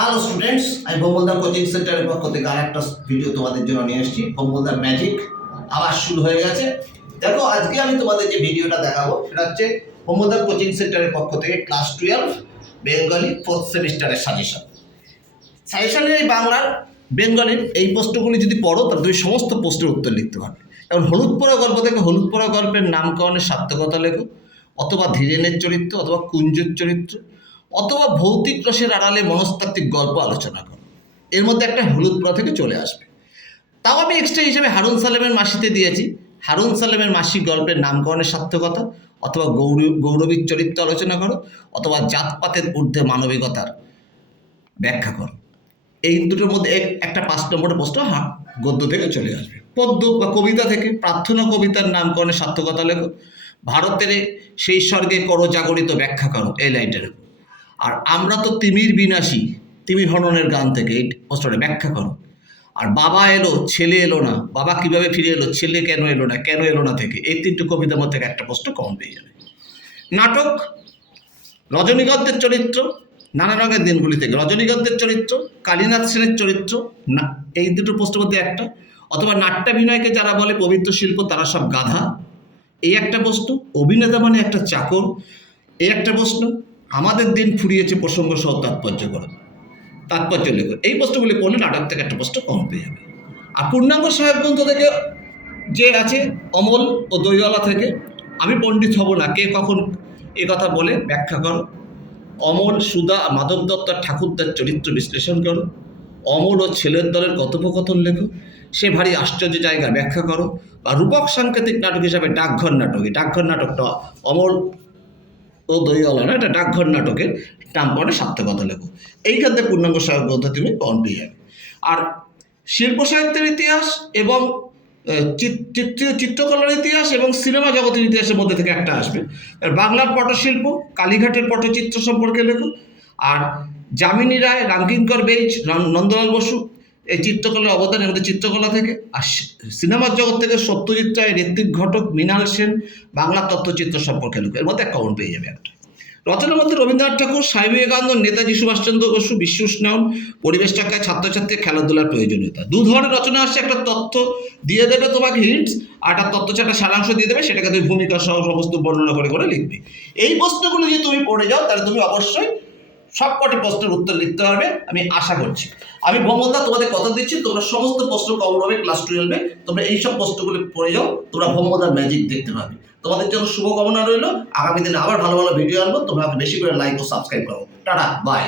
Hello students, আমি ভৌমদার coaching সেন্টারের পক্ষ থেকে আরেকটা ভিডিও তোমাদের জন্য নিয়ে এসেছি। ভৌমদার ম্যাজিক আবার শুরু হয়ে গেছে। দেখো, আজকে আমি তোমাদের যে ভিডিওটা দেখাবো সেটা হচ্ছে ভৌমদার কোচিং সেন্টারের পক্ষ থেকে ক্লাস 12 বেঙ্গলি 4th সেমিস্টারের সাজেশনের এই বাংলার বেঙ্গলির এই প্রশ্নগুলি যদি পড়ো তাহলে তুমি সমস্ত প্রশ্নের উত্তর লিখতে পারবে। এখন হলুদ পরা গল্প থেকে হলুদ পরা গল্পের নামকরণের সার্থকতা লেখো, অথবা ধীরেনের চরিত্র, অথবা কুঞ্জের চরিত্র, অথবা ভৌতিক রসের আড়ালে মনস্তাত্ত্বিক গল্প আলোচনা করো। এর মধ্যে একটা হলুদ পরা থেকে চলে আসবে। তাও আমি এক্সট্রা হিসেবে হারুন সালেমের মাসিতে দিয়েছি। হারুন সালেমের মাসিক গল্পের নামকরণের সার্থকতা, অথবা গৌরবীর চরিত্র আলোচনা করো, অথবা জাতপাতের ঊর্ধ্বে মানবিকতার ব্যাখ্যা করো। এই দুটোর মধ্যে একটা 5 নম্বরের প্রশ্ন গদ্য থেকে চলে আসবে। পদ্য বা কবিতা থেকে প্রার্থনা কবিতার নামকরণের সার্থকতা লেখো। ভারতের সেই স্বর্গে করো জাগরিত ব্যাখ্যা করো এই লাইনটার। আর আমরা তো তিমির বিনাশী, তিমির হননের গান থেকে এই প্রশ্নটা ব্যাখ্যা করো। আর বাবা এলো ছেলে এলো না, বাবা কিভাবে ফিরে এলো, ছেলে কেন এলো না থেকে এই 3টে কবিতার মধ্যে একটা প্রশ্ন কম পেয়ে যাবে। নাটক, রজনীগন্ধার চরিত্র, নানা রঙের দিনগুলি থেকে রজনীগন্ধার চরিত্র, কালীনাথ সেনের চরিত্র, না এই দুটো প্রশ্নের মধ্যে একটা। অথবা নাট্যাভিনয়কে যারা বলে পবিত্র শিল্প তারা সব গাধা, এই একটা প্রশ্ন। অভিনেতা মানে একটা চাকর, এই একটা প্রশ্ন। আমাদের দিন ফুরিয়েছে প্রসঙ্গ সহ তাৎপর্য লেখো। এই প্রশ্নগুলি পড়লে নাটক থেকে একটা প্রশ্ন কম পেয়ে যাবে। আর পূর্ণাঙ্গ সাহেব গ্রন্থ থেকে যে আছে অমল ও দইওয়ালা থেকে আমি পণ্ডিত হব না, কে কখন এ কথা বলে ব্যাখ্যা করো। অমল, সুধা, মাধব দত্ত, ঠাকুরদার চরিত্র বিশ্লেষণ করো। অমল ও ছেলের দলের কথোপকথন লেখো। সে ভারী আশ্চর্য জায়গা ব্যাখ্যা করো। বা রূপক সাংকেতিক নাটক হিসাবে ডাকঘর নাটক, এই ডাকঘর নাটকটা অমল ও দইওয়ালা না, এটা ডাকঘর নাটকের নামকরণে সার্থকতা লেখো। এইখান থেকে পূর্ণাঙ্গ সাহেব গ্রন্থ তুমি কম পেয়ে যাবে। আর শিল্প সাহিত্যের ইতিহাস এবং চিত্রকলার ইতিহাস এবং সিনেমা জগতের ইতিহাসের মধ্যে থেকে একটা আসবে। বাংলার পটশিল্প, কালীঘাটের পটচিত্র সম্পর্কে লেখো। আর যামিনী রায়, রামকিঙ্কর বেইজ, নন্দলাল বসু এই চিত্রকলার অবদানের মধ্যে চিত্রকলা থেকে। আর সিনেমার জগৎ থেকে সত্যজিৎ রায়, ঋত্বিক ঘটক, মৃণাল সেন বাংলা তথ্যচিত্র সম্পর্কে লেখো। এর মধ্যে একটা কমন পেয়ে যাবে একটা। রচনার মধ্যে রবীন্দ্রনাথ ঠাকুর, স্বামী বিবেকানন্দ, নেতাজি সুভাষচন্দ্র বসু, বিশ্ব উষ্ণায়ন, পরিবেশ রক্ষায় ছাত্রছাত্রী, খেলাধুলার প্রয়োজনীয়তা। দু ধরনের রচনা আসছে, একটা তথ্য দিয়ে দেবে তোমাকে হিন্টস, আর একটা তথ্য একটা সারাংশ দিয়ে দেবে, সেটাকে তুমি ভূমিকা সহ সমস্ত বর্ণনা করে লিখবে। এই প্রশ্নগুলো যদি তুমি পড়ে যাও তাহলে তুমি অবশ্যই সবকটি প্রশ্নের উত্তর লিখতে পারবে আমি আশা করছি। আমি ভৌমদা তোমাদের কথা দিচ্ছি, তোমরা সমস্ত প্রশ্ন কমন হবে ক্লাস 12-এ। তোমরা এইসব প্রশ্নগুলো পড়ে যাও, তোমরা ভৌমদার ম্যাজিক দেখতে পাবে। তোমাদের জন্য শুভকামনা রইল। আগামী দিনে আবার ভালো ভালো ভিডিও আনবো। তোমরা বেশি করে লাইক ও সাবস্ক্রাইব করো। টাটা, বাই।